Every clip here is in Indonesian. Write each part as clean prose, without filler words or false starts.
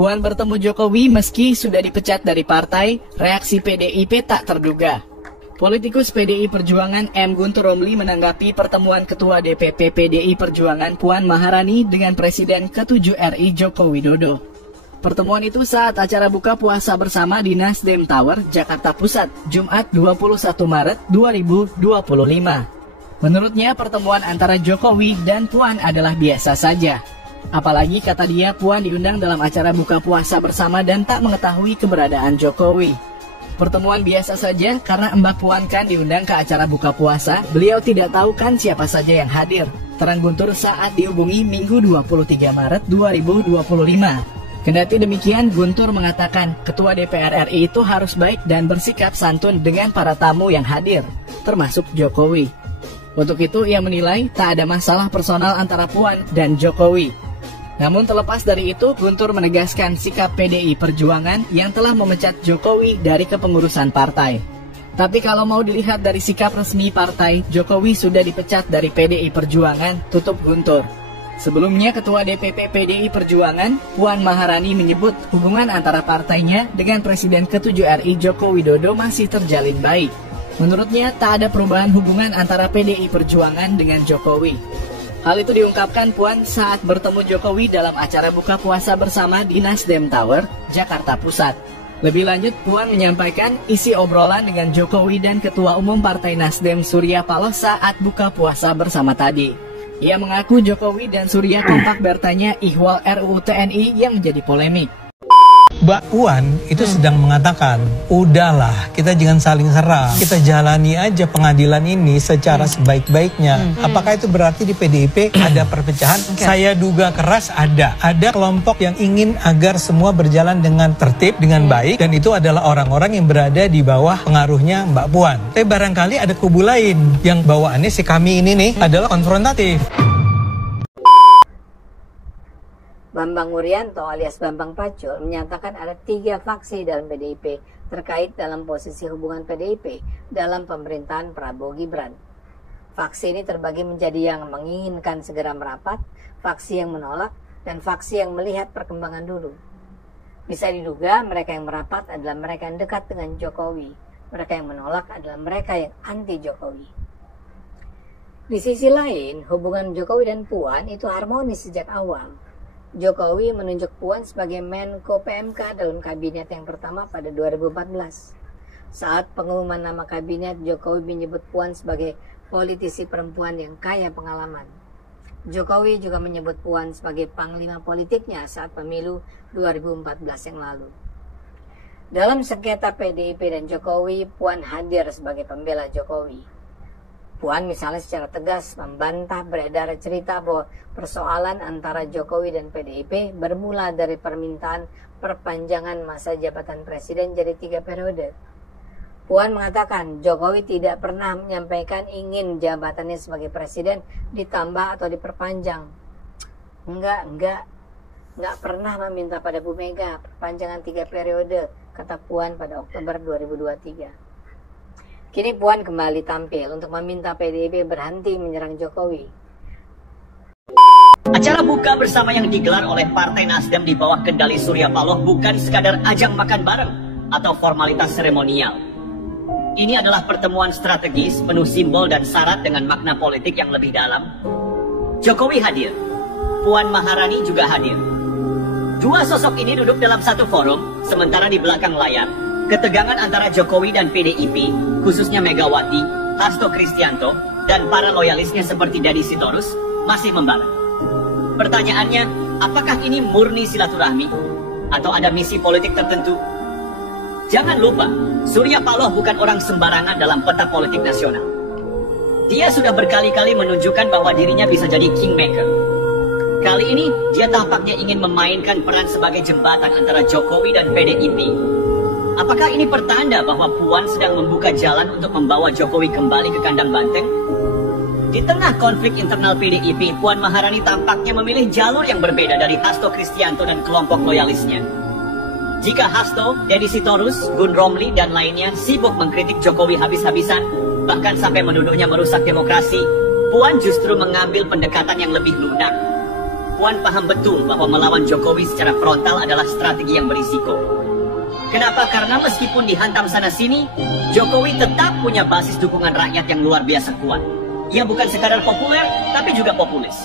Puan bertemu Jokowi meski sudah dipecat dari partai, reaksi PDIP tak terduga. Politikus PDI Perjuangan M. Guntur Romli menanggapi pertemuan Ketua DPP PDI Perjuangan Puan Maharani dengan Presiden ke-7 RI Joko Widodo. Pertemuan itu saat acara buka puasa bersama di Nasdem Tower, Jakarta Pusat, Jumat 21 Maret 2025. Menurutnya pertemuan antara Jokowi dan Puan adalah biasa saja. Apalagi kata dia Puan diundang dalam acara buka puasa bersama dan tak mengetahui keberadaan Jokowi. Pertemuan biasa saja karena Mbak Puan kan diundang ke acara buka puasa, beliau tidak tahu kan siapa saja yang hadir. Terang Guntur saat dihubungi Minggu 23 Maret 2025. Kendati demikian, Guntur mengatakan Ketua DPR RI itu harus baik dan bersikap santun dengan para tamu yang hadir, termasuk Jokowi. Untuk itu ia menilai tak ada masalah personal antara Puan dan Jokowi. Namun terlepas dari itu, Guntur menegaskan sikap PDI Perjuangan yang telah memecat Jokowi dari kepengurusan partai. Tapi kalau mau dilihat dari sikap resmi partai, Jokowi sudah dipecat dari PDI Perjuangan, tutup Guntur. Sebelumnya Ketua DPP PDI Perjuangan, Puan Maharani menyebut hubungan antara partainya dengan Presiden ke-7 RI Joko Widodo masih terjalin baik. Menurutnya tak ada perubahan hubungan antara PDI Perjuangan dengan Jokowi. Hal itu diungkapkan Puan saat bertemu Jokowi dalam acara buka puasa bersama di Nasdem Tower, Jakarta Pusat. Lebih lanjut, Puan menyampaikan isi obrolan dengan Jokowi dan Ketua Umum Partai Nasdem Surya Paloh saat buka puasa bersama tadi. Ia mengaku Jokowi dan Surya kompak bertanya ihwal RUU TNI yang menjadi polemik. Mbak Puan itu sedang mengatakan, udahlah kita jangan saling serang, kita jalani aja pengadilan ini secara sebaik-baiknya. Apakah itu berarti di PDIP ada perpecahan? Saya duga keras ada kelompok yang ingin agar semua berjalan dengan tertib, dengan baik, dan itu adalah orang-orang yang berada di bawah pengaruhnya Mbak Puan. Tapi barangkali ada kubu lain yang bawaannya si kami ini nih adalah konfrontatif. Bambang Wuryanto alias Bambang Pacul menyatakan ada 3 faksi dalam PDIP terkait dalam posisi hubungan PDIP dalam pemerintahan Prabowo Gibran. Faksi ini terbagi menjadi yang menginginkan segera merapat, faksi yang menolak, dan faksi yang melihat perkembangan dulu. Bisa diduga mereka yang merapat adalah mereka yang dekat dengan Jokowi, mereka yang menolak adalah mereka yang anti Jokowi. Di sisi lain, hubungan Jokowi dan Puan itu harmonis sejak awal. Jokowi menunjuk Puan sebagai Menko PMK dalam kabinet yang pertama pada 2014. Saat pengumuman nama kabinet, Jokowi menyebut Puan sebagai politisi perempuan yang kaya pengalaman. Jokowi juga menyebut Puan sebagai panglima politiknya saat pemilu 2014 yang lalu. Dalam sengketa PDIP dan Jokowi, Puan hadir sebagai pembela Jokowi. Puan misalnya secara tegas membantah beredar cerita bahwa persoalan antara Jokowi dan PDIP bermula dari permintaan perpanjangan masa jabatan presiden jadi 3 periode. Puan mengatakan Jokowi tidak pernah menyampaikan ingin jabatannya sebagai presiden ditambah atau diperpanjang. Enggak pernah meminta pada Bu Mega perpanjangan 3 periode, kata Puan pada Oktober 2023. Kini Puan kembali tampil untuk meminta PDIP berhenti menyerang Jokowi. Acara buka bersama yang digelar oleh Partai Nasdem di bawah kendali Surya Paloh bukan sekadar ajang makan bareng atau formalitas seremonial. Ini adalah pertemuan strategis penuh simbol dan syarat dengan makna politik yang lebih dalam. Jokowi hadir, Puan Maharani juga hadir. 2 sosok ini duduk dalam satu forum, sementara di belakang layar ketegangan antara Jokowi dan PDIP, khususnya Megawati, Hasto Kristianto, dan para loyalisnya seperti Dadi Sitorus, masih membara. Pertanyaannya, apakah ini murni silaturahmi? Atau ada misi politik tertentu? Jangan lupa, Surya Paloh bukan orang sembarangan dalam peta politik nasional. Dia sudah berkali-kali menunjukkan bahwa dirinya bisa jadi kingmaker. Kali ini, dia tampaknya ingin memainkan peran sebagai jembatan antara Jokowi dan PDIP. Apakah ini pertanda bahwa Puan sedang membuka jalan untuk membawa Jokowi kembali ke kandang banteng? Di tengah konflik internal PDIP, Puan Maharani tampaknya memilih jalur yang berbeda dari Hasto Kristianto dan kelompok loyalisnya. Jika Hasto, Dadi Sitorus, Gun Romli, dan lainnya sibuk mengkritik Jokowi habis-habisan, bahkan sampai menuduhnya merusak demokrasi, Puan justru mengambil pendekatan yang lebih lunak. Puan paham betul bahwa melawan Jokowi secara frontal adalah strategi yang berisiko. Kenapa? Karena meskipun dihantam sana-sini, Jokowi tetap punya basis dukungan rakyat yang luar biasa kuat. Ia bukan sekadar populer, tapi juga populis.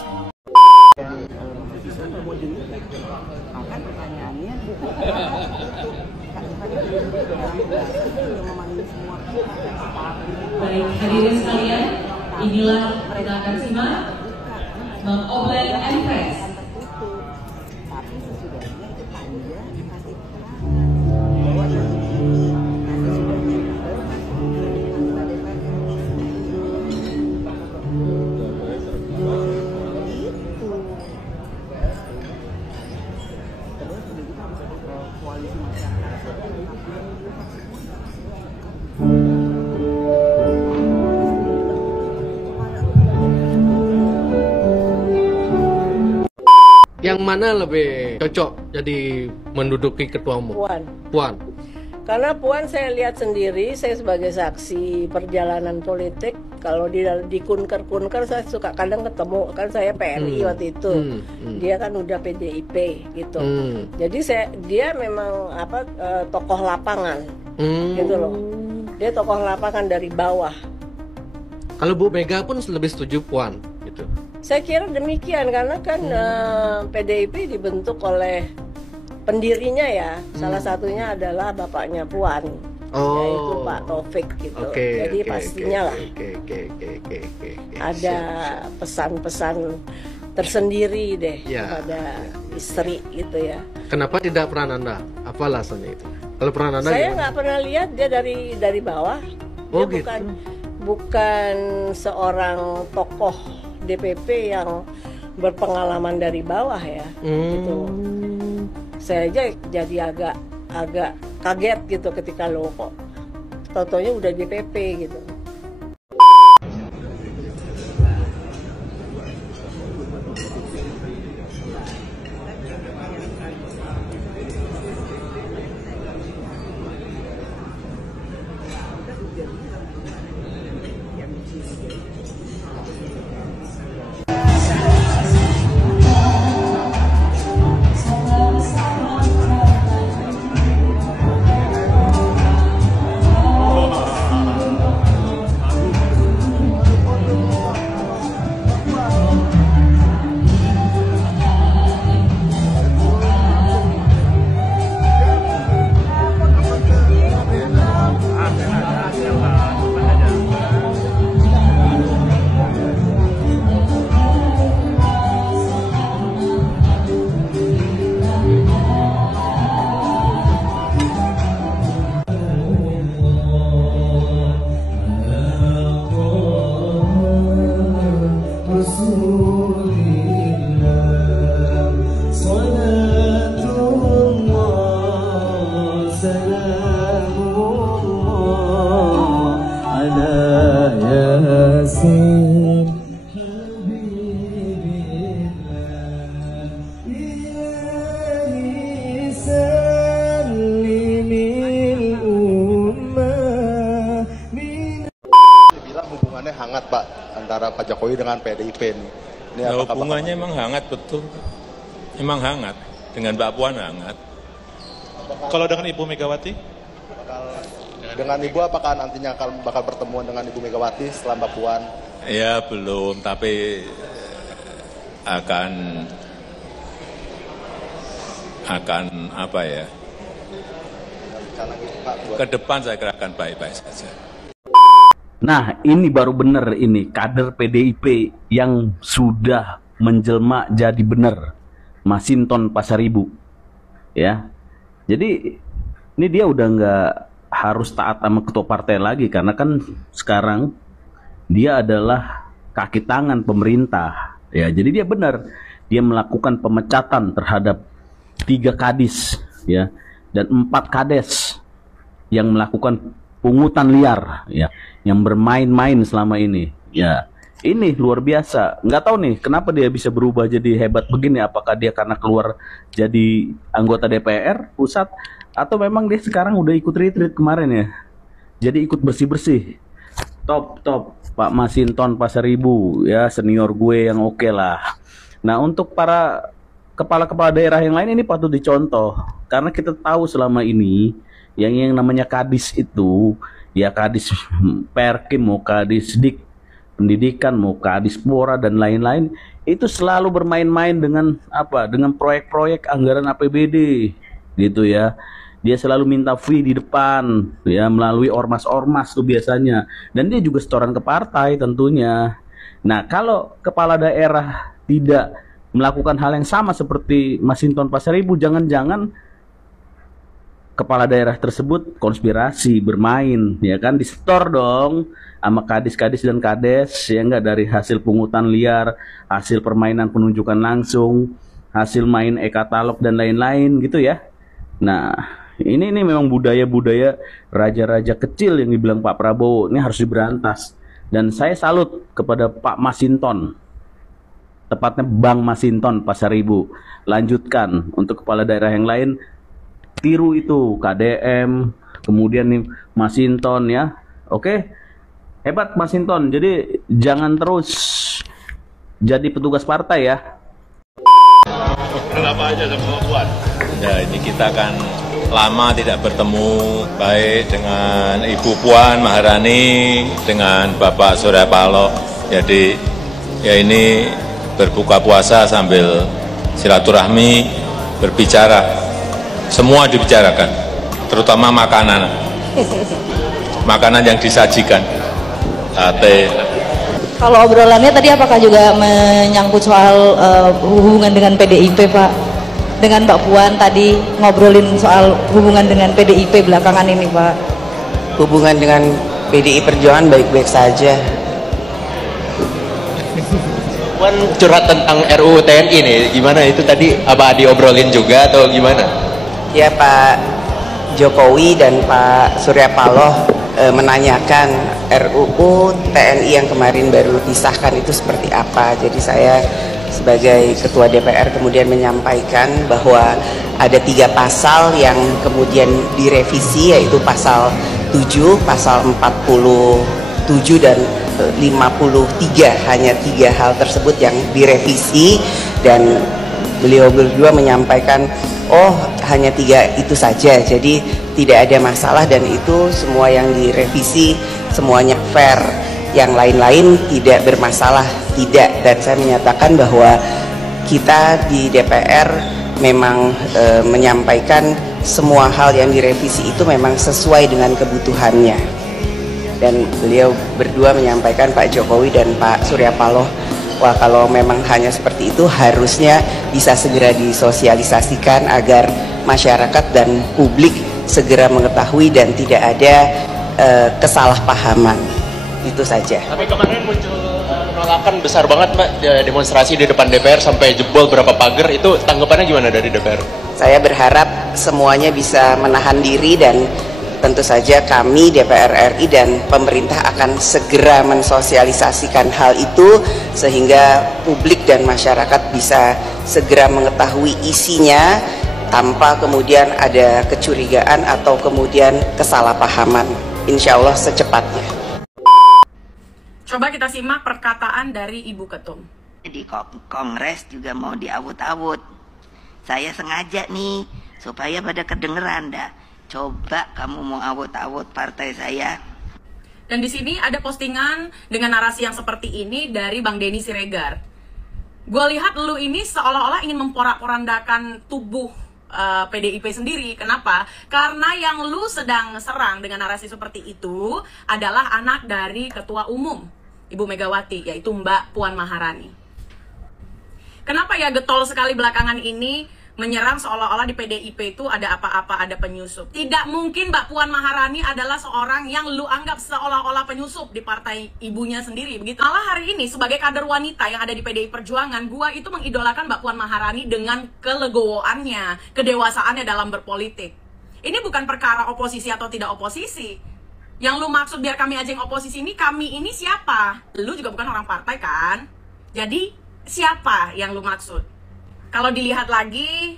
Baik, hadirin sekalian, inilah kita akan simak Open Empress. Yang mana lebih cocok jadi menduduki ketua umum? Puan. Karena Puan saya lihat sendiri, saya sebagai saksi perjalanan politik. Kalau di kunker-kunker saya suka kadang ketemu, kan saya PRI waktu itu. Dia kan udah PDIP gitu. Jadi dia memang tokoh lapangan gitu loh. Dia tokoh lapangan dari bawah. Kalau Bu Mega pun lebih setuju Puan gitu. Saya kira demikian karena kan PDIP dibentuk oleh pendirinya ya. Salah satunya adalah bapaknya Puan, yaitu Pak Taufik gitu. Jadi pastinya lah ada pesan-pesan tersendiri deh kepada istri gitu ya. Kenapa tidak Prananda? Apa alasannya itu? Kalau Prananda saya nggak pernah lihat dia dari bawah. Dia gitu. bukan seorang tokoh DPP yang berpengalaman dari bawah ya, gitu. Saya aja jadi agak kaget gitu ketika lo kok tau-taunya udah DPP gitu. Hangat Pak antara Pak Jokowi dengan PDIP nih. Hubungannya memang hangat betul. Memang hangat dengan Mbak Puan hangat. Kalau dengan Ibu Megawati? Dengan Ibu apakah nantinya bakal pertemuan dengan Ibu Megawati setelah Mbak Puan? Ya belum, tapi akan apa ya? Ke depan saya kira akan baik-baik saja. Nah, ini baru benar ini kader PDIP yang sudah menjelma jadi benar. Masinton Pasaribu. Ya. Jadi ini dia udah nggak harus taat sama ketua partai lagi karena kan sekarang dia adalah kaki tangan pemerintah. Ya, jadi dia benar. Dia melakukan pemecatan terhadap 3 kadis ya dan 4 kades yang melakukan pungutan liar ya, yang bermain-main selama ini. Ya, ini luar biasa. Nggak tahu nih kenapa dia bisa berubah jadi hebat begini. Apakah dia karena keluar jadi anggota DPR pusat atau memang dia sekarang udah ikut retreat kemarin ya. Jadi ikut bersih-bersih. Top Pak Masinton Pasaribu ya, senior gue yang oke lah. Nah, untuk para kepala-kepala daerah yang lain ini patut dicontoh, karena kita tahu selama ini yang namanya kadis itu, ya kadis Perkim, mau kadis Dik pendidikan, mau kadis Pora dan lain-lain, itu selalu bermain-main dengan dengan proyek-proyek anggaran APBD gitu ya. Dia selalu minta fee di depan ya, melalui ormas-ormas tuh biasanya, dan dia juga setoran ke partai tentunya. Nah, kalau kepala daerah tidak melakukan hal yang sama seperti Masinton Pasaribu, jangan-jangan kepala daerah tersebut konspirasi, bermain, ya kan, disetor dong sama kadis-kadis dan kades, ya enggak, dari hasil pungutan liar, hasil permainan penunjukan langsung, hasil main e-katalog dan lain-lain gitu ya. Nah, ini memang budaya-budaya raja-raja kecil yang dibilang Pak Prabowo, ini harus diberantas. Dan saya salut kepada Pak Masinton, tepatnya Bang Masinton Pasaribu. Lanjutkan untuk kepala daerah yang lain, tiru itu KDM, kemudian nih Masinton ya. Oke, hebat Masinton. Jadi jangan terus jadi petugas partai ya. Kenapa aja sama Puan? Ya, ini kita kan lama tidak bertemu, baik dengan Ibu Puan Maharani, dengan Bapak Surya Paloh. Jadi ya ini berbuka puasa sambil silaturahmi, berbicara, semua dibicarakan, terutama makanan, makanan yang disajikan, sate. Kalau obrolannya tadi apakah juga menyangkut soal hubungan dengan PDIP, Pak? Dengan Mbak Puan tadi ngobrolin soal hubungan dengan PDIP belakangan ini, Pak. Hubungan dengan PDI Perjuangan baik-baik saja. Puan curhat tentang RUU TNI nih, gimana itu tadi, apa diobrolin juga atau gimana? Ya, Pak Jokowi dan Pak Surya Paloh menanyakan RUU TNI yang kemarin baru disahkan itu seperti apa. Jadi saya sebagai Ketua DPR kemudian menyampaikan bahwa ada 3 pasal yang kemudian direvisi, yaitu pasal 7, pasal 47 dan 53, hanya 3 hal tersebut yang direvisi, dan beliau berdua menyampaikan hanya 3 itu saja, jadi tidak ada masalah dan itu semua yang direvisi semuanya fair, yang lain-lain tidak bermasalah, tidak. Dan saya menyatakan bahwa kita di DPR memang menyampaikan semua hal yang direvisi itu memang sesuai dengan kebutuhannya. Dan beliau berdua menyampaikan, Pak Jokowi dan Pak Surya Paloh, wah kalau memang hanya seperti itu harusnya bisa segera disosialisasikan agar masyarakat dan publik segera mengetahui dan tidak ada kesalahpahaman. Itu saja. Tapi kemarin muncul penolakan besar banget, Mbak, demonstrasi di depan DPR sampai jebol berapa pagar, itu tanggapannya gimana dari DPR? Saya berharap semuanya bisa menahan diri dan tentu saja kami DPR RI dan pemerintah akan segera mensosialisasikan hal itu sehingga publik dan masyarakat bisa segera mengetahui isinya tanpa kemudian ada kecurigaan atau kemudian kesalahpahaman. Insya Allah secepatnya. Coba kita simak perkataan dari Ibu Ketum. Di Kongres juga mau diawut-awut. Saya sengaja nih supaya pada kedengeran dah. Coba kamu mau awut-awut partai saya. Dan di sini ada postingan dengan narasi yang seperti ini dari Bang Denny Siregar. Gue lihat lu ini seolah-olah ingin memporak-porandakan tubuh PDIP sendiri. Kenapa? Karena yang lu sedang serang dengan narasi seperti itu adalah anak dari Ketua Umum Ibu Megawati, yaitu Mbak Puan Maharani. Kenapa ya getol sekali belakangan ini menyerang seolah-olah di PDIP itu ada apa-apa, ada penyusup? Tidak mungkin Mbak Puan Maharani adalah seorang yang lu anggap seolah-olah penyusup di partai ibunya sendiri, begitu. Malah hari ini sebagai kader wanita yang ada di PDI Perjuangan, gua itu mengidolakan Mbak Puan Maharani dengan kelegowoannya, kedewasaannya dalam berpolitik. Ini bukan perkara oposisi atau tidak oposisi. Yang lu maksud biar kami aja yang oposisi ini, kami ini siapa? Lu juga bukan orang partai kan? Jadi siapa yang lu maksud? Kalau dilihat lagi,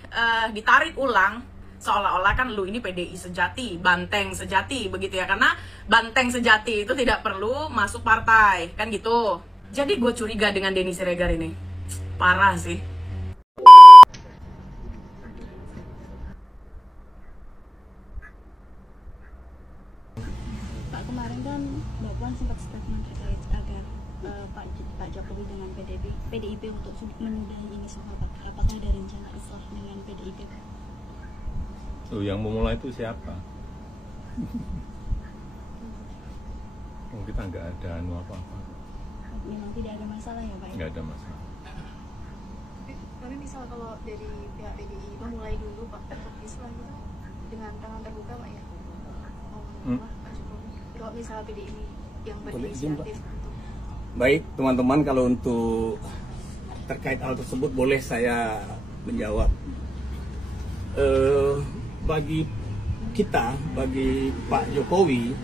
ditarik ulang, seolah-olah kan lu ini PDI sejati, banteng sejati, begitu ya. Karena banteng sejati itu tidak perlu masuk partai, kan gitu. Jadi gue curiga dengan Denny Siregar ini. Parah sih. kan Mbak Puan sempat statement terkait agar Pak Jokowi dengan PDIP untuk menyudahi ini semua, apakah ada rencana islah dengan PDIP? Tuh, yang memulai itu siapa? Kita nggak ada apa-apa. Memang tidak ada masalah ya Pak? Nggak ada masalah. Tapi misal kalau dari pihak PDI memulai dulu Pak untuk islah gitu dengan tangan terbuka Pak ya? Pak Jokowi. Kalau misal PDI yang berinisiatif untuk... Baik teman-teman, kalau untuk terkait hal tersebut boleh saya menjawab. Bagi kita, bagi Pak Jokowi,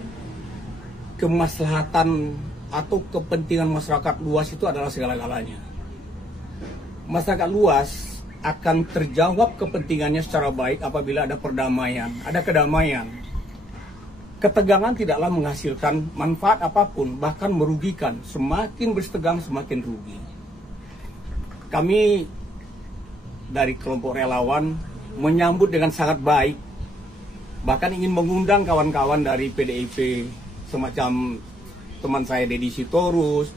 kemaslahatan atau kepentingan masyarakat luas itu adalah segala-galanya. Masyarakat luas akan terjawab kepentingannya secara baik apabila ada perdamaian, ada kedamaian. Ketegangan tidaklah menghasilkan manfaat apapun, bahkan merugikan. Semakin bertegang, semakin rugi. Kami dari kelompok relawan menyambut dengan sangat baik, bahkan ingin mengundang kawan-kawan dari PDIP, semacam teman saya Deddy Sitorus,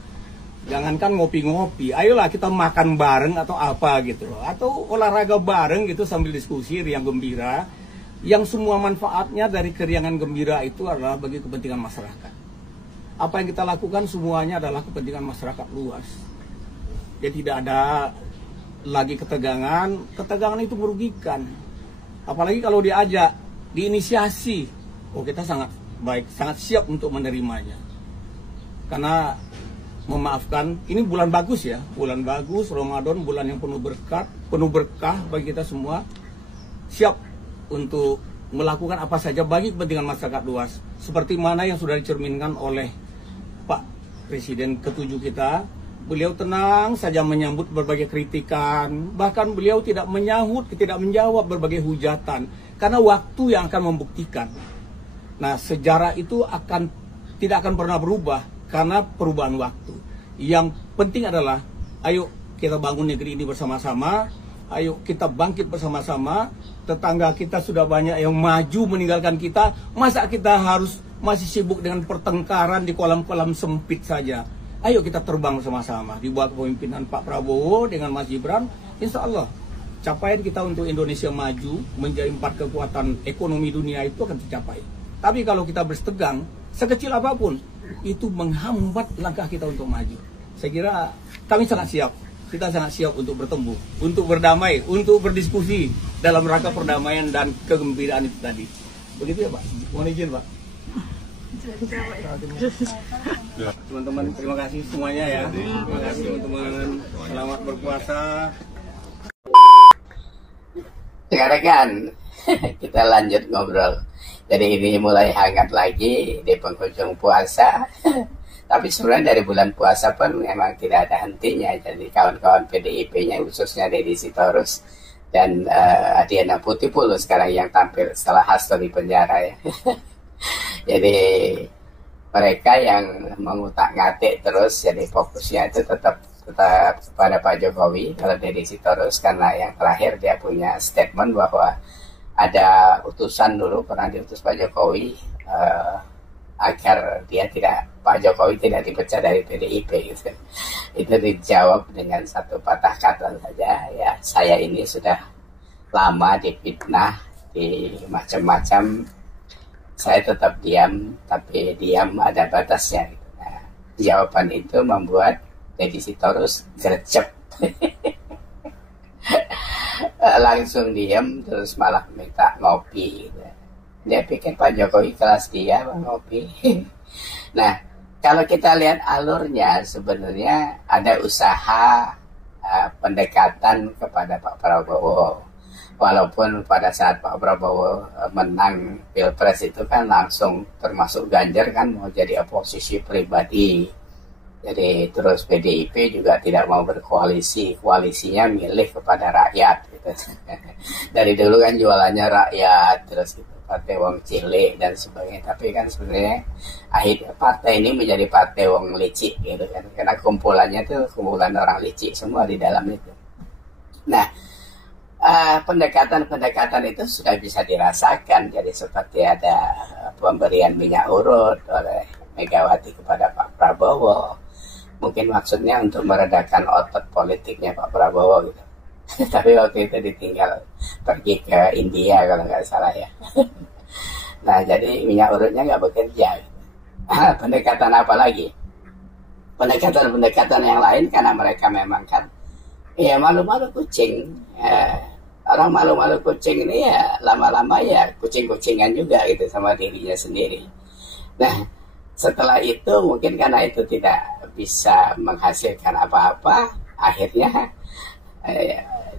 jangankan ngopi-ngopi, ayolah kita makan bareng atau apa gitu loh, atau olahraga bareng gitu sambil diskusi riang gembira, yang semua manfaatnya dari keriangan gembira itu adalah bagi kepentingan masyarakat. Apa yang kita lakukan semuanya adalah kepentingan masyarakat luas. Jadi tidak ada lagi ketegangan itu merugikan. Apalagi kalau diajak, diinisiasi, kita sangat baik, sangat siap untuk menerimanya. Karena memaafkan, ini bulan bagus ya, bulan bagus, Ramadan, bulan yang penuh berkah bagi kita semua. Siap untuk melakukan apa saja bagi kepentingan masyarakat luas. Seperti mana yang sudah dicerminkan oleh Pak Presiden ke-7 kita. Beliau tenang saja menyambut berbagai kritikan, bahkan beliau tidak menjawab berbagai hujatan, karena waktu yang akan membuktikan. Nah, sejarah itu tidak akan pernah berubah karena perubahan waktu. Yang penting adalah, ayo kita bangun negeri ini bersama-sama, ayo kita bangkit bersama-sama. Tetangga kita sudah banyak yang maju meninggalkan kita, masa kita harus masih sibuk dengan pertengkaran di kolam-kolam sempit saja? Ayo kita terbang bersama-sama di bawah kepemimpinan Pak Prabowo dengan Mas Gibran. Insya Allah capaian kita untuk Indonesia maju menjadi 4 kekuatan ekonomi dunia itu akan tercapai. Tapi kalau kita bertegang, sekecil apapun, itu menghambat langkah kita untuk maju. Saya kira kami sangat siap. Kita sangat siap untuk bertemu, untuk berdamai, untuk berdiskusi dalam rangka perdamaian dan kegembiraan itu tadi. Begitu ya Pak? Mohon izin Pak. Teman-teman, terima kasih semuanya ya. Terima kasih teman-teman. Selamat berpuasa. Sekarang kan kita lanjut ngobrol. Jadi ini mulai hangat lagi di penghujung puasa. Tapi sebenarnya dari bulan puasa pun memang tidak ada hentinya. Jadi kawan-kawan PDIP-nya khususnya Deddy Sitorus dan Adiana Putihulu sekarang yang tampil setelah Hasto di penjara ya. Jadi mereka yang mengutak-ngatik terus, jadi fokusnya itu tetap pada Pak Jokowi kalau Deddy Sitorus, karena yang terakhir dia punya statement bahwa ada utusan dulu pernah diutus Pak Jokowi agar Pak Jokowi tidak dipecat dari PDIP gitu. Itu dijawab dengan satu patah kata saja, ya saya ini sudah lama difitnah di macam-macam, saya tetap diam, tapi diam ada batasnya gitu. Nah, jawaban itu membuat Deddy Sitorus gercep. Langsung diam, terus malah minta ngopi gitu. Dia pikir Pak Jokowi kelas dia ngopi. Nah, kalau kita lihat alurnya, sebenarnya ada usaha pendekatan kepada Pak Prabowo. Walaupun pada saat Pak Prabowo menang Pilpres itu kan langsung termasuk Ganjar kan mau jadi oposisi pribadi. Jadi terus PDIP juga tidak mau berkoalisi, koalisinya milih kepada rakyat gitu. Dari dulu kan jualannya rakyat, terus gitu, partai wong cilik dan sebagainya. Tapi kan sebenarnya akhirnya partai ini menjadi partai wong licik gitu kan, karena kumpulannya tuh kumpulan orang licik semua di dalam itu. Nah, pendekatan-pendekatan itu sudah bisa dirasakan. Jadi seperti ada pemberian minyak urut oleh Megawati kepada Pak Prabowo. Mungkin maksudnya untuk meredakan otot politiknya Pak Prabowo gitu. Tapi waktu itu ditinggal pergi ke India kalau nggak salah ya. Nah jadi minyak urutnya nggak bekerja. Pendekatan apa lagi? Pendekatan yang lain karena mereka memang kan ya malu-malu kucing. Orang malu-malu kucing ini ya lama-lama ya kucing-kucingan juga gitu sama dirinya sendiri. Nah setelah itu mungkin karena itu tidak bisa menghasilkan apa-apa, akhirnya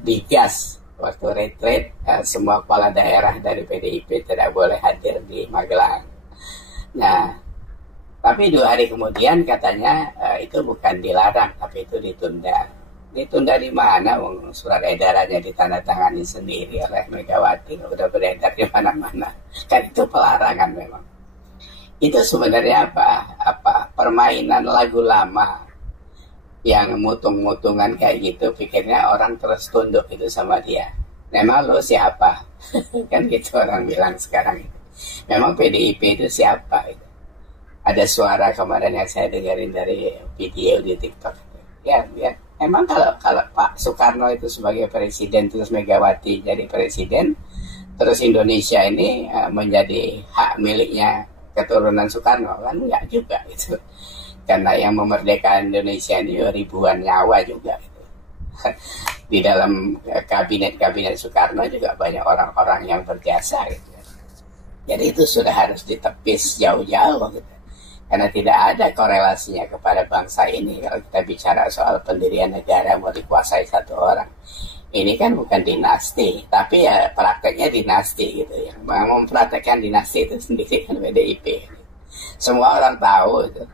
digas waktu retreat semua kepala daerah dari PDIP tidak boleh hadir di Magelang. Nah tapi 2 hari kemudian katanya itu bukan dilarang tapi itu ditunda. Ditunda di mana? Surat edarannya ditandatangani sendiri oleh Megawati, udah beredar di mana-mana. Kan itu pelarangan memang. Itu sebenarnya apa? Permainan lagu lama yang mutung-mutungan kayak gitu, pikirnya orang terus tunduk itu sama dia. Memang lo siapa? Kan gitu orang bilang sekarang itu. Memang PDIP itu siapa? Gitu. Ada suara kemarin yang saya dengerin dari video di TikTok. Ya. Emang kalau Pak Soekarno itu sebagai presiden, terus Megawati jadi presiden, terus Indonesia ini menjadi hak miliknya keturunan Soekarno, kan enggak juga gitu. Karena yang memerdekakan Indonesia ini ribuan nyawa juga gitu. Di dalam kabinet Soekarno juga banyak orang-orang yang berjasa gitu. Jadi itu sudah harus ditepis jauh-jauh gitu. Karena tidak ada korelasinya kepada bangsa ini kalau kita bicara soal pendirian negara mau dikuasai satu orang. Ini kan bukan dinasti, tapi ya prakteknya dinasti gitu. Yang mempraktekkan dinasti itu sendiri kan PDIP. Semua orang tahu itu.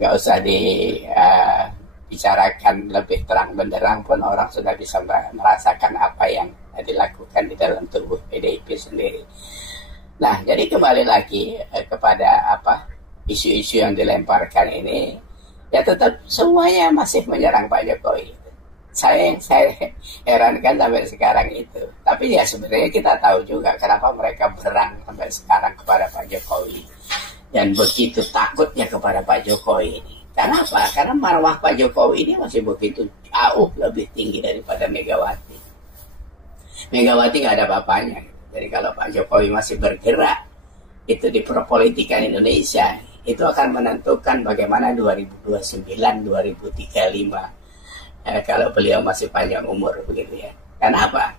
Nggak usah dibicarakan lebih terang benderang pun orang sudah bisa merasakan apa yang dilakukan di dalam tubuh PDIP sendiri. Nah, jadi kembali lagi kepada isu-isu yang dilemparkan ini, ya tetap semuanya masih menyerang Pak Jokowi. Saya herankan sampai sekarang itu. Tapi ya sebenarnya kita tahu juga kenapa mereka berang sampai sekarang kepada Pak Jokowi. Dan begitu takutnya kepada Pak Jokowi ini. Karena apa? Karena marwah Pak Jokowi ini masih begitu jauh lebih tinggi daripada Megawati. Megawati nggak ada apa-apanya. Jadi kalau Pak Jokowi masih bergerak, itu di perpolitikan Indonesia, itu akan menentukan bagaimana 2029-2035 kalau beliau masih panjang umur begitu ya. Karena apa?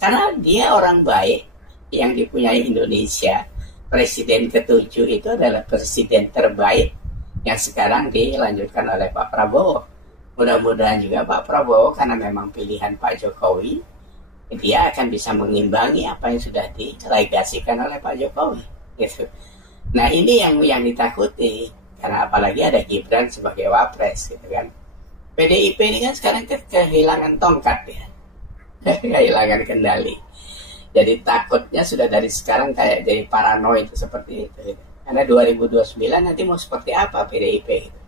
Karena dia orang baik yang dipunyai Indonesia. Presiden ke-7 itu adalah presiden terbaik yang sekarang dilanjutkan oleh Pak Prabowo. Mudah-mudahan juga Pak Prabowo karena memang pilihan Pak Jokowi, dia akan bisa mengimbangi apa yang sudah dilegasikan oleh Pak Jokowi gitu. Nah ini yang ditakuti, karena apalagi ada Gibran sebagai wapres gitu kan. PDIP ini kan sekarang kehilangan tongkat ya, kehilangan kendali. Jadi takutnya sudah dari sekarang kayak jadi paranoid seperti itu gitu. Karena 2029 nanti mau seperti apa PDIP gitu.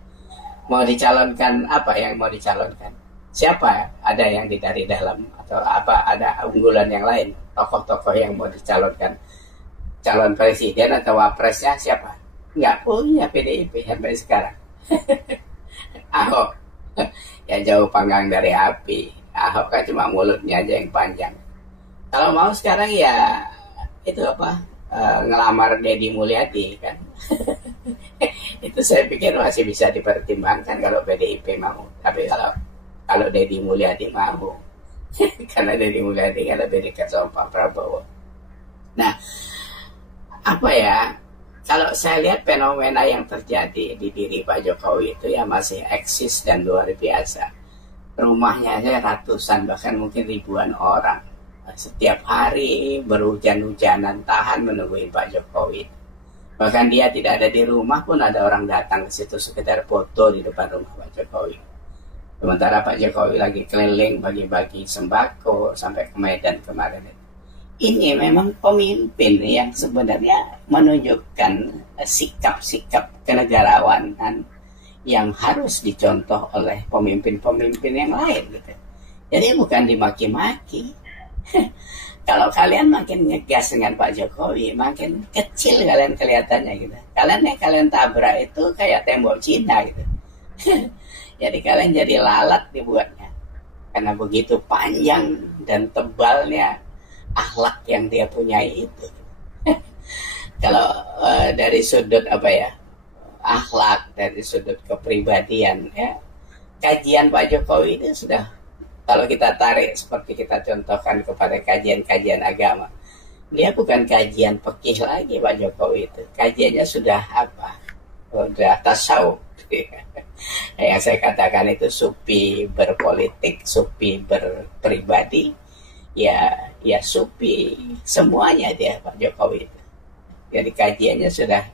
Mau dicalonkan apa yang mau dicalonkan? Siapa? Ada yang dari dalam atau apa? Ada unggulan yang lain? Tokoh-tokoh yang mau dicalonkan? Calon presiden atau wapresnya siapa? Nggak punya PDIP sampai sekarang. Ahok ya jauh panggang dari api. Ahok kan cuma mulutnya aja yang panjang. Kalau mau sekarang ya itu ngelamar Deddy Mulyadi kan. Itu saya pikir masih bisa dipertimbangkan kalau PDIP mau. Tapi kalau Deddy Mulyadi mau, karena Deddy Mulyadi kan lebih dekat sama Pak Prabowo. Nah, kalau saya lihat fenomena yang terjadi di diri Pak Jokowi itu ya masih eksis dan luar biasa. Rumahnya aja ratusan bahkan mungkin ribuan orang. Setiap hari berhujan-hujanan tahan menungguin Pak Jokowi. Bahkan dia tidak ada di rumah pun ada orang datang ke situ sekedar foto di depan rumah Pak Jokowi. Sementara Pak Jokowi lagi keliling bagi-bagi sembako sampai ke Medan kemarin. Ini memang pemimpin yang sebenarnya menunjukkan sikap-sikap kenegarawanan yang harus dicontoh oleh pemimpin-pemimpin yang lain gitu. Jadi bukan dimaki-maki. Kalau kalian makin ngegas dengan Pak Jokowi, makin kecil kalian kelihatannya gitu. Kalian tabrak itu kayak tembok Cina gitu. Jadi kalian jadi lalat dibuatnya. Karena begitu panjang dan tebalnya akhlak yang dia punyai itu. Kalau dari sudut akhlak, dari sudut kepribadian, ya, kajian Pak Jokowi ini sudah, kalau kita tarik seperti kita contohkan kepada kajian-kajian agama, dia bukan kajian fikih lagi Pak Jokowi itu. Kajiannya sudah Sudah tasawuf. Yang saya katakan itu sufi berpolitik, sufi berpribadi, ya sufi semuanya dia Pak Jokowi itu. Jadi kajiannya sudah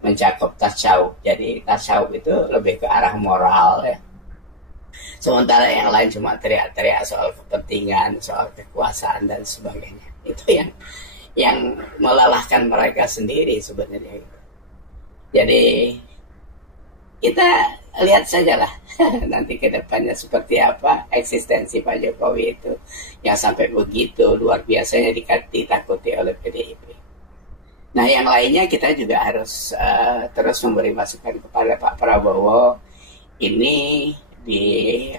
mencakup tasawuf. Jadi tasawuf itu lebih ke arah moral ya. Sementara yang lain cuma teriak-teriak soal kepentingan, soal kekuasaan dan sebagainya. Itu yang melelahkan mereka sendiri sebenarnya. Jadi kita lihat sajalah nanti ke depannya seperti apa eksistensi Pak Jokowi itu yang sampai begitu luar biasanya ditakuti oleh PDIP. Nah, yang lainnya kita juga harus terus memberi masukan kepada Pak Prabowo. Ini di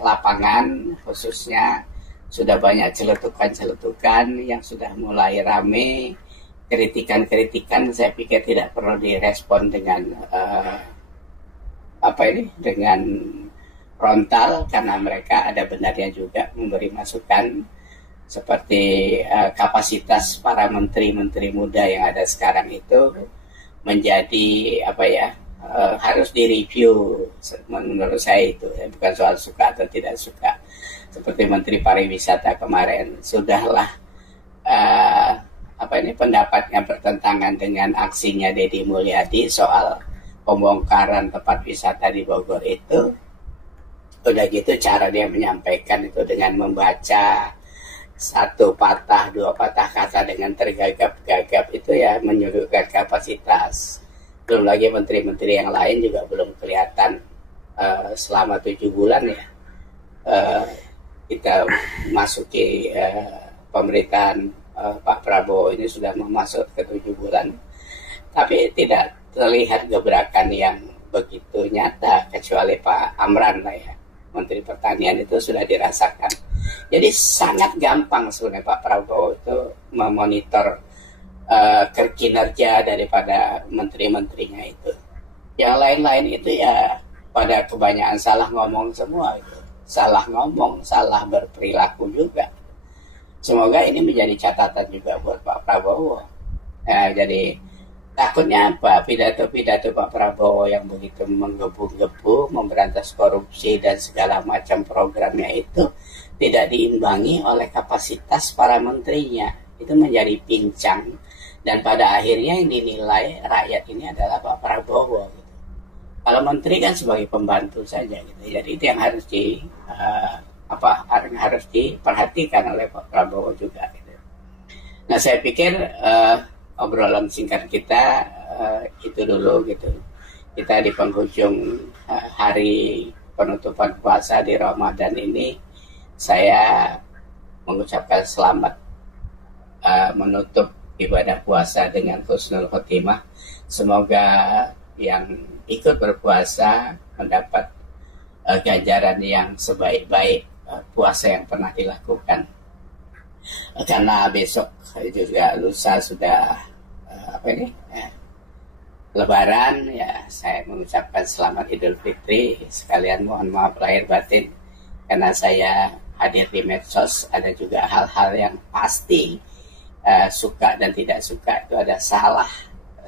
lapangan khususnya sudah banyak celetukan-celetukan yang sudah mulai rame. Kritikan-kritikan saya pikir tidak perlu direspon dengan dengan frontal, karena mereka ada benarnya juga memberi masukan seperti kapasitas para menteri-menteri muda yang ada sekarang itu menjadi harus direview menurut saya itu bukan soal suka atau tidak suka. Seperti Menteri Pariwisata kemarin sudahlah pendapatnya bertentangan dengan aksinya Deddy Mulyadi soal pembongkaran tempat wisata di Bogor itu. Udah gitu cara dia menyampaikan itu dengan membaca satu patah, dua patah kata dengan tergagap-gagap itu ya menyudutkan kapasitas. Belum lagi menteri-menteri yang lain juga belum kelihatan selama 7 bulan ya. Kita masuki pemerintahan Pak Prabowo ini sudah masuk ke 7 bulan. Tapi tidak terlihat gebrakan yang begitu nyata kecuali Pak Amran lah ya. Menteri Pertanian itu sudah dirasakan. Jadi sangat gampang sebenarnya Pak Prabowo itu memonitor kinerja daripada menteri-menterinya itu. Yang lain-lain itu ya pada kebanyakan salah ngomong semua itu. Salah ngomong, salah berperilaku juga. Semoga ini menjadi catatan juga buat Pak Prabowo. Jadi takutnya apa? Pidato-pidato Pak Prabowo yang begitu menggebu-gebu, memberantas korupsi dan segala macam programnya itu tidak diimbangi oleh kapasitas para menterinya. Itu menjadi pincang. Dan pada akhirnya yang dinilai rakyat ini adalah Pak Prabowo. Gitu. Kalau menteri kan sebagai pembantu saja. Gitu. Jadi itu yang harus harus diperhatikan oleh Pak Prabowo juga. Gitu. Nah, saya pikir obrolan singkat kita itu dulu gitu. Kita di penghujung hari penutupan puasa di Ramadan ini, saya mengucapkan selamat menutup ibadah puasa dengan husnul khotimah. Semoga yang ikut berpuasa mendapat ganjaran yang sebaik-baik puasa yang pernah dilakukan. Karena besok juga lusa sudah Lebaran ya, saya mengucapkan selamat Idul Fitri. Sekalian mohon maaf lahir batin karena saya hadir di medsos. Ada juga hal-hal yang pasti suka dan tidak suka itu ada salah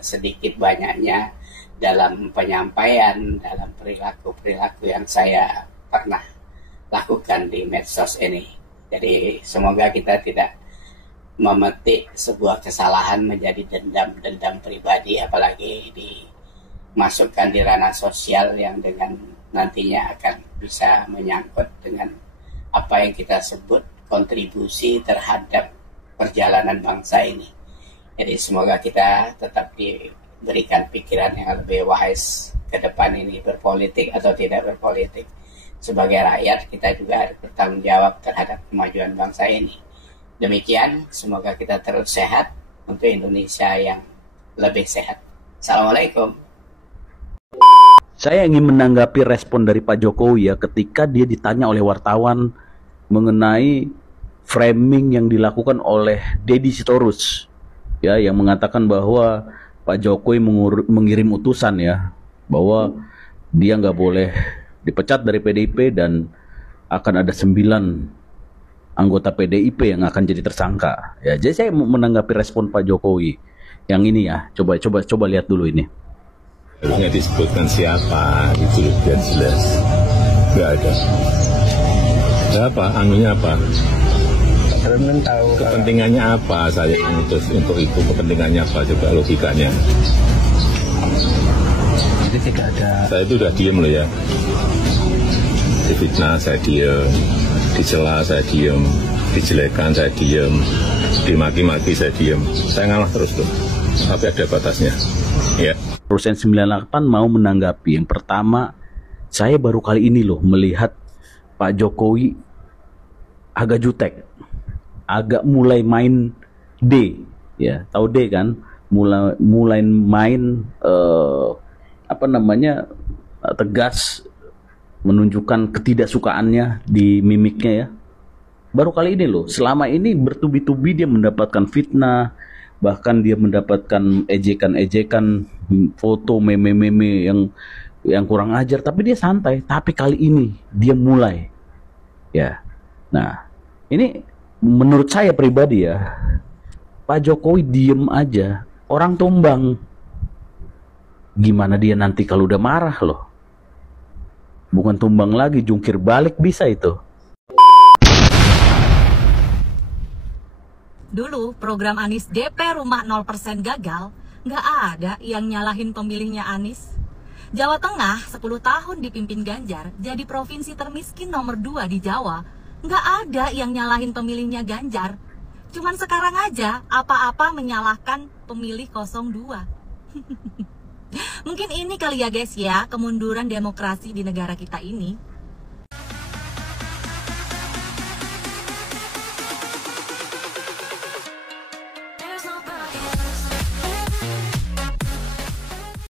sedikit banyaknya dalam penyampaian, dalam perilaku-perilaku yang saya pernah lakukan di medsos ini. Jadi semoga kita tidak memetik sebuah kesalahan menjadi dendam pribadi, apalagi dimasukkan di ranah sosial yang dengan nantinya akan bisa menyangkut dengan apa yang kita sebut kontribusi terhadap perjalanan bangsa ini. Jadi semoga kita tetap diberikan pikiran yang lebih wise ke depan ini, berpolitik atau tidak berpolitik. Sebagai rakyat kita juga harus bertanggung jawab terhadap kemajuan bangsa ini. Demikian, semoga kita terus sehat untuk Indonesia yang lebih sehat. Assalamualaikum. Saya ingin menanggapi respon dari Pak Jokowi ya ketika dia ditanya oleh wartawan mengenai framing yang dilakukan oleh Deddy Sitorus ya, yang mengatakan bahwa Pak Jokowi mengirim utusan ya bahwa dia nggak boleh dipecat dari PDIP dan akan ada 9 anggota PDIP yang akan jadi tersangka. Ya, jadi saya menanggapi respon Pak Jokowi yang ini ya. Coba lihat dulu ini. Harusnya disebutkan siapa itu biar jelas. Nggak ada. Apa? Anunya apa? Kan tahu kepentingannya apa saya untuk itu, kepentingannya apa, coba logikanya. Jadi tidak ada. Saya itu udah diem loh ya. Difitnah saya diem, dicela saya diem, dijelekan saya diem, dimaki-maki saya diem. Saya ngalah terus tuh, tapi ada batasnya. Ya. Persen 98 mau menanggapi. Yang pertama, saya baru kali ini loh melihat Pak Jokowi agak jutek, agak mulai main D, ya tahu D kan, mulai main tegas, menunjukkan ketidaksukaannya di mimiknya ya. Baru kali ini loh, selama ini bertubi-tubi dia mendapatkan fitnah, bahkan dia mendapatkan ejekan-ejekan, foto meme-meme yang kurang ajar, tapi dia santai. Tapi kali ini dia mulai ya. Nah, ini menurut saya pribadi ya, Pak Jokowi diem aja, orang tumbang. Gimana dia nanti kalau udah marah loh? Bukan tumbang lagi, jungkir balik bisa itu. Dulu program Anies DP Rumah 0% gagal, nggak ada yang nyalahin pemilihnya Anies. Jawa Tengah 10 tahun dipimpin Ganjar, jadi provinsi termiskin nomor 2 di Jawa. Nggak ada yang nyalahin pemilihnya Ganjar. Cuman sekarang aja apa-apa menyalahkan pemilih 02. Mungkin ini kali ya guys ya, kemunduran demokrasi di negara kita ini.